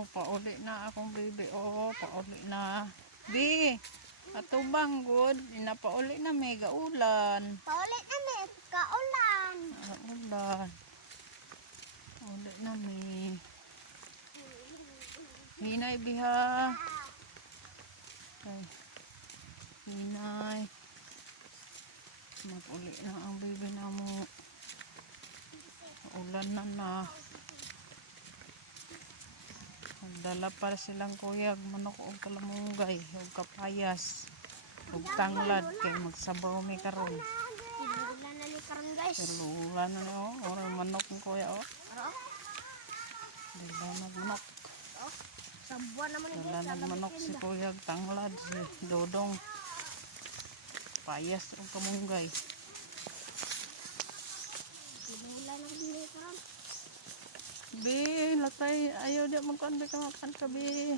Oh, pauli na akong baby. Oh, pauli na. Bi, atubang good. Inapauli na may gaulan. Paulit na may kaulan. Ulan. Uli na may. Hinay biha. Ay. Hinay. Mag-uli na ang baby na mo. Ulan na. Dala para silang kuyag, manok o kalamunggay, o kapayas, o tanglad, kay magsabaw may karon. Ulan na ni karon guys. Pero ulan na o, o manok ng kuya o. Dala nagmanok. Sabuan naman guys. Dala nagmanok si kuyag, tanglad, si dodong, payas o kamunggay. Ulan na ni karon. Bi, latay, ayaw di magkanda ka makan ka, Bi.